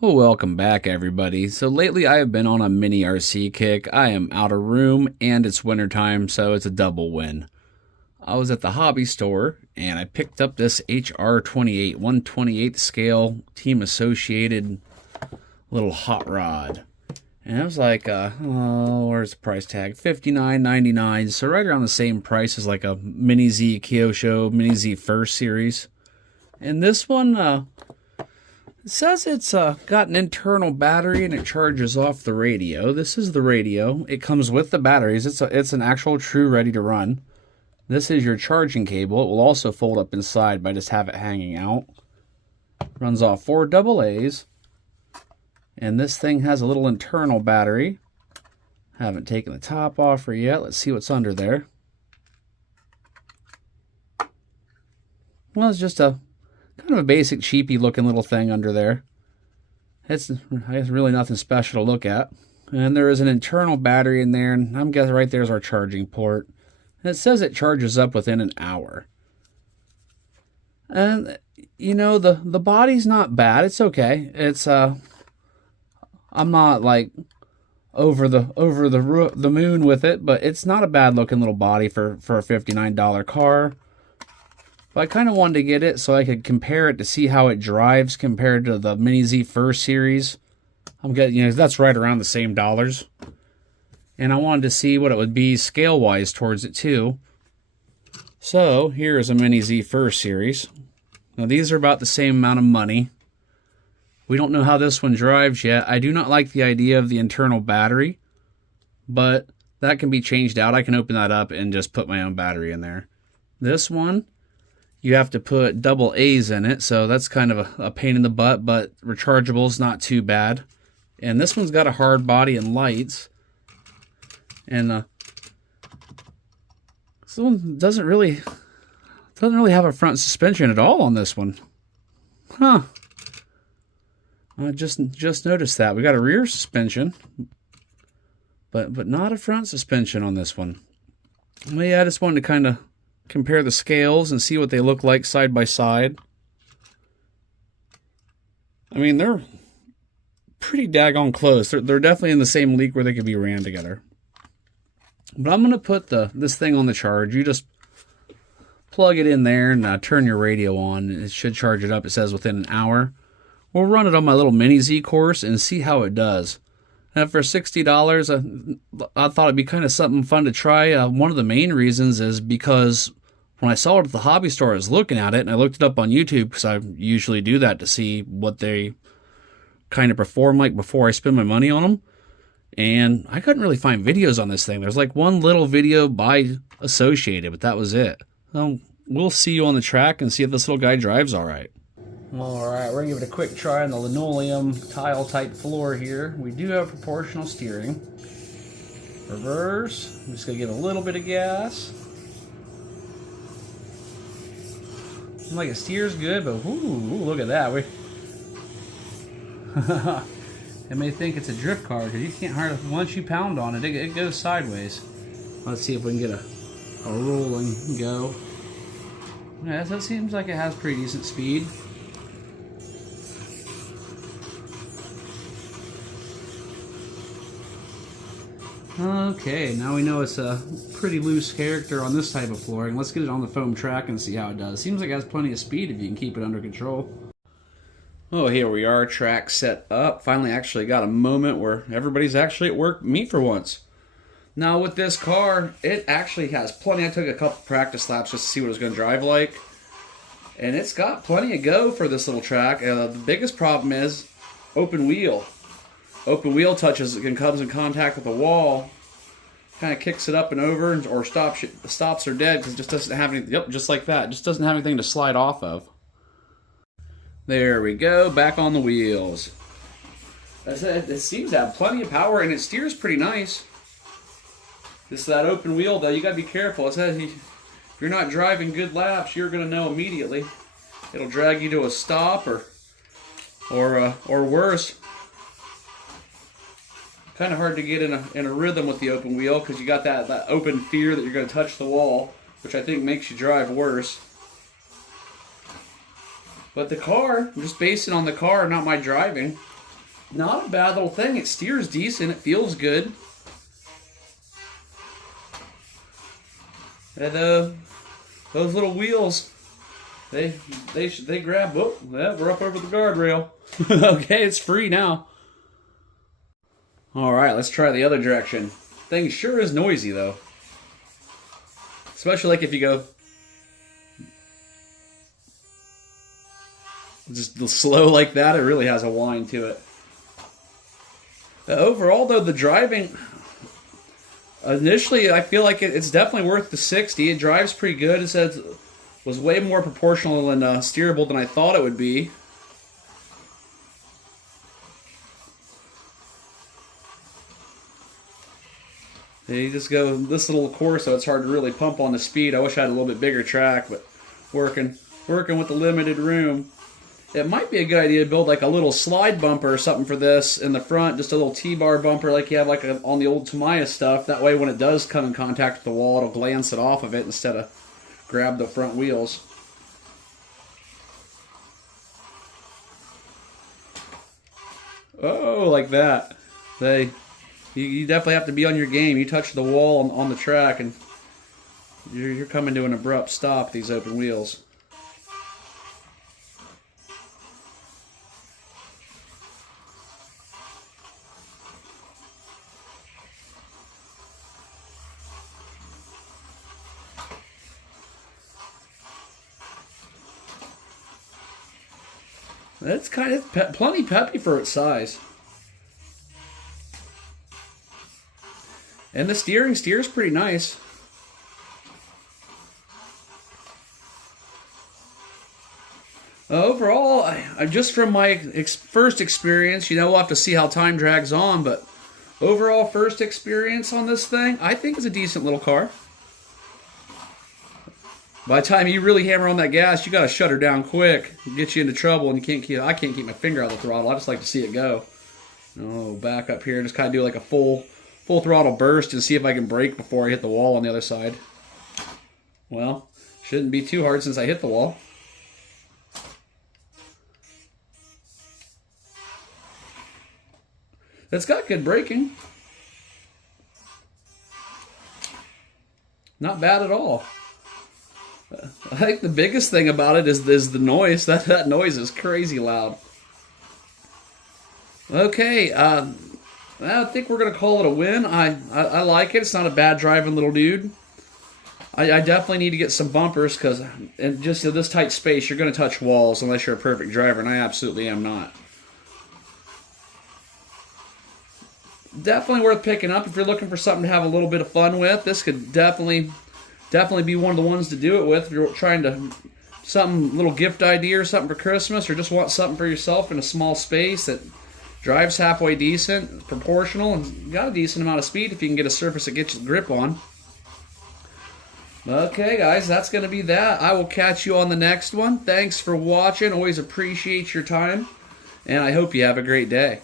Well, welcome back, everybody. So lately I have been on a mini RC kick. I am out of room and it's wintertime, so it's a double win. I was at the hobby store and I picked up this HR28 1/28 scale team associated little hot rod. And I was like, where's the price tag? $59.99. So right around the same price as like a Mini Z Kyosho Mini Z First Series. And this one, it says it's got an internal battery and it charges off the radio. This is the radio. It comes with the batteries. It's an actual true ready to run. This is your charging cable. It will also fold up inside, but I just have it hanging out. Runs off 4 AA's. And this thing has a little internal battery. Haven't taken the top off her yet. Let's see what's under there. Well, it's just a kind of a basic cheapy looking little thing under there. It's really nothing special to look at. And there is an internal battery in there, and I'm guessing right there's our charging port. And it says it charges up within an hour. And you know, the body's not bad. It's okay. It's I'm not like over the moon with it, but it's not a bad looking little body for a $59 car. But I kind of wanted to get it so I could compare it to see how it drives compared to the Mini Z First Series. I'm getting, that's right around the same dollars. And I wanted to see what it would be scale-wise towards it too. So here is a Mini Z First Series. Now these are about the same amount of money. We don't know how this one drives yet. I do not like the idea of the internal battery, but that can be changed out. I can open that up and just put my own battery in there. This one, you have to put double A's in it, so that's kind of a pain in the butt, but rechargeable is not too bad. And this one's got a hard body and lights. And this one doesn't really have a front suspension at all on this one. Huh. I just noticed that. We got a rear suspension, but not a front suspension on this one. Well, yeah, I just wanted to kind of compare the scales and see what they look like side by side. I mean, they're pretty daggone close. They're definitely in the same league where they could be ran together. But I'm going to put this thing on the charge. You just plug it in there and turn your radio on. It should charge it up. It says within an hour. We'll run it on my little Mini Z course and see how it does. And for $60, I thought it'd be kind of something fun to try. One of the main reasons is because when I saw it at the hobby store, I was looking at it, and I looked it up on YouTube because I usually do that to see what they kind of perform like before I spend my money on them. And I couldn't really find videos on this thing. There's like one little video by Associated, but that was it. So we'll see you on the track and see if this little guy drives all right. Alright, we're going to give it a quick try on the linoleum tile type floor here. We do have proportional steering. Reverse. I'm just going to give it a little bit of gas. Like it steers good, but ooh, look at that. It may think it's a drift car because you can't hardly, once you pound on it, it goes sideways. Let's see if we can get a roll and go. Yeah, that seems like it has pretty decent speed. Okay, now we know it's a pretty loose character on this type of flooring. Let's get it on the foam track and see how it does. Seems like it has plenty of speed if you can keep it under control. Oh, here we are, track set up. Finally actually got a moment where everybody's actually at work, me for once. Now with this car, it actually has plenty. I took a couple practice laps just to see what it was going to drive like. And it's got plenty of go for this little track. The biggest problem is open wheel. Open wheel touches and comes in contact with the wall, kind of kicks it up and over, or stops or dead because it just doesn't have any. Yep, just like that. It just doesn't have anything to slide off of. There we go, back on the wheels. It seems to have plenty of power and it steers pretty nice. This that open wheel though, you gotta be careful. It says if you're not driving good laps, you're gonna know immediately. It'll drag you to a stop or worse. Kind of hard to get in a rhythm with the open wheel because you got that open fear that you're going to touch the wall, which I think makes you drive worse. But the car, I'm just basing on the car, not my driving. Not a bad little thing. It steers decent. It feels good. And those little wheels, they grab. Oh, yeah, we're up over the guardrail. Okay, it's free now. All right, let's try the other direction. Thing sure is noisy though, especially like if you go just slow like that. It really has a whine to it. Overall, though, the driving, initially, I feel like it's definitely worth the 60. It drives pretty good. It says was way more proportional and steerable than I thought it would be. And you just go this little course, so it's hard to really pump on the speed. I wish I had a little bit bigger track, but working with the limited room. It might be a good idea to build like a little slide bumper or something for this in the front, just a little T-bar bumper like you have like on the old Tamiya stuff. That way when it does come in contact with the wall, it'll glance it off of it instead of grab the front wheels. Oh, like that. You definitely have to be on your game. You touch the wall on the track and you're coming to an abrupt stop, these open wheels. That's kind of plenty peppy for its size. And the steering steers pretty nice. Overall, I just from my first experience, we'll have to see how time drags on, but overall first experience on this thing, I think it's a decent little car. By the time you really hammer on that gas, you got to shut her down quick. Get you into trouble, and I can't keep my finger out of the throttle. I just like to see it go. Oh, back up here, just kind of do like a full throttle burst and see if I can brake before I hit the wall on the other side. Well, shouldn't be too hard since I hit the wall. It's got good braking. Not bad at all. I think the biggest thing about it is the noise. That noise is crazy loud. Okay, I think we're going to call it a win. I like it. It's not a bad driving little dude. I definitely need to get some bumpers because in just in this tight space, you're going to touch walls unless you're a perfect driver, and I absolutely am not. Definitely worth picking up if you're looking for something to have a little bit of fun with. This could definitely be one of the ones to do it with if you're trying to some little gift idea or something for Christmas, or just want something for yourself in a small space that drives halfway decent, proportional, and got a decent amount of speed if you can get a surface that gets your grip on. Okay, guys, that's going to be that. I will catch you on the next one. Thanks for watching. Always appreciate your time, and I hope you have a great day.